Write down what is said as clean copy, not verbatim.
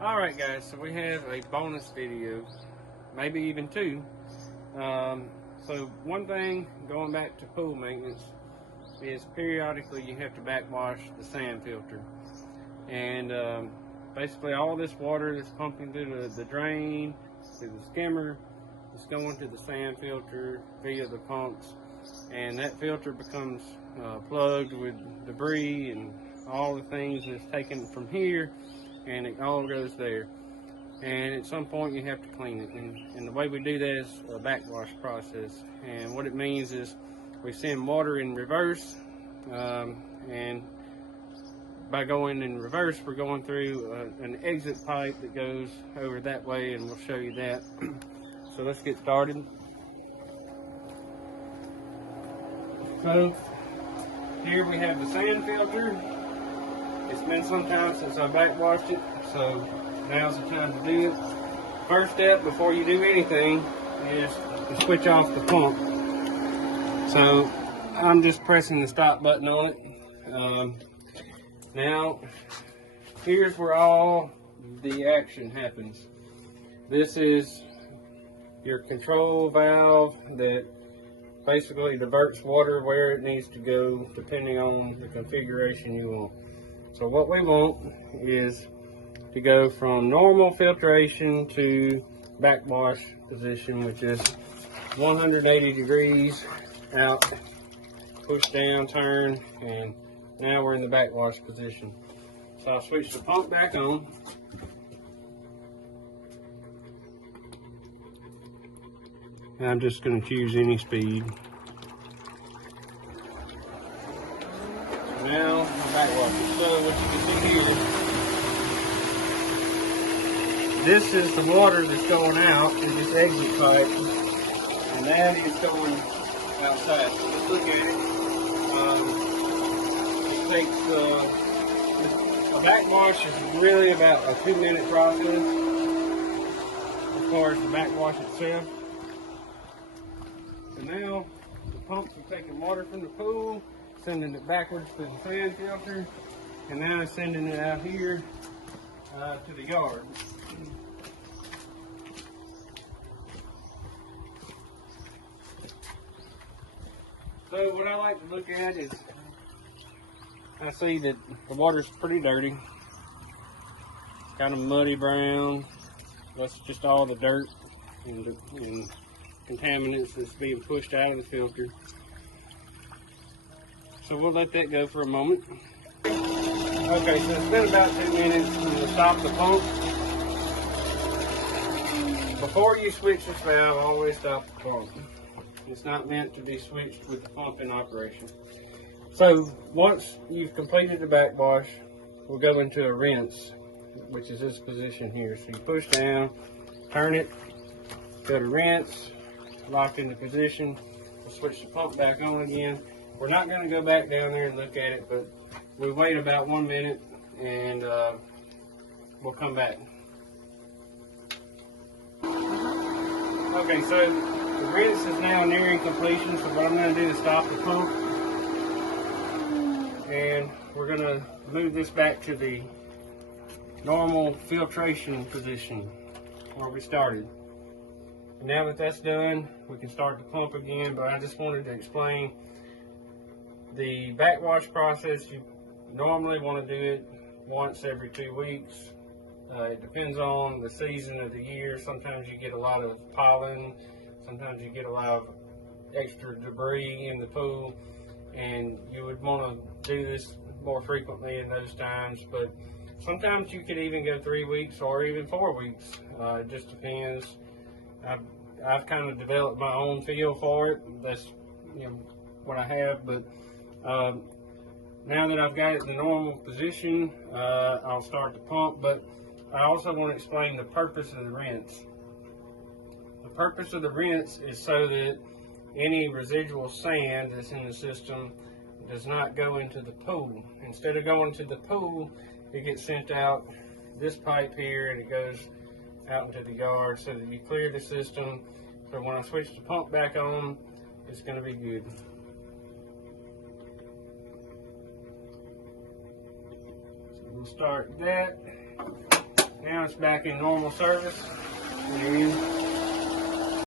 Alright guys, so we have a bonus video, maybe even two. So one thing, going back to pool maintenance, is periodically you have to backwash the sand filter. And basically all this water that's pumping through the drain, through the skimmer, is going to the sand filter via the pumps. And that filter becomes plugged with debris and all the things that's taken from here, and it all goes there. And at some point you have to clean it, and the way we do that is a backwash process. And what it means is we send water in reverse, and by going in reverse we're going through an exit pipe that goes over that way, and we'll show you that. So let's get started. So here we have the sand filter. It's been some time since I backwashed it, so now's the time to do it. First step before you do anything is to switch off the pump. So I'm just pressing the stop button on it. Now here's where all the action happens. This is your control valve that basically diverts water where it needs to go depending on the configuration you want. So what we want is to go from normal filtration to backwash position, which is 180 degrees out, push down, turn, and now we're in the backwash position. So I'll switch the pump back on. And I'm just going to choose any speed. Now I'm backwashing. So what you can see here, this is the water that's going out in this exit pipe, and that is going outside. So let's look at it. It takes a backwash is really about a 2-minute process as far as the backwash itself. So now the pumps are taking water from the pool, sending it backwards to the sand filter, and now it's sending it out here to the yard. So what I like to look at is, I see that the water's pretty dirty, kind of muddy brown. That's just all the dirt and contaminants that's being pushed out of the filter. So we'll let that go for a moment. Okay, so it's been about 2 minutes. I'm going to stop the pump. Before you switch this valve, always stop the pump. It's not meant to be switched with the pump in operation. So once you've completed the backwash, we'll go into a rinse, which is this position here. So you push down, turn it, go to rinse, lock into position. We'll switch the pump back on again. We're not going to go back down there and look at it, but we wait about 1 minute and we'll come back. Okay, so the rinse is now nearing completion, so what I'm going to do is stop the pump, and we're going to move this back to the normal filtration position where we started. Now that that's done, we can start the pump again, but I just wanted to explain the backwash process. You normally want to do it once every 2 weeks. It depends on the season of the year. Sometimes you get a lot of pollen, sometimes you get a lot of extra debris in the pool, and you would want to do this more frequently in those times. But sometimes you could even go 3 weeks or even 4 weeks. It just depends. I've kind of developed my own feel for it. That's what I have, but now that I've got it in the normal position, I'll start the pump. But I also want to explain the purpose of the rinse. The purpose of the rinse is so that any residual sand that's in the system does not go into the pool. Instead of going to the pool, it gets sent out this pipe here, and it goes out into the yard so that you clear the system. So when I switch the pump back on, it's going to be good. So we'll start that. Now now it's back in normal service. There is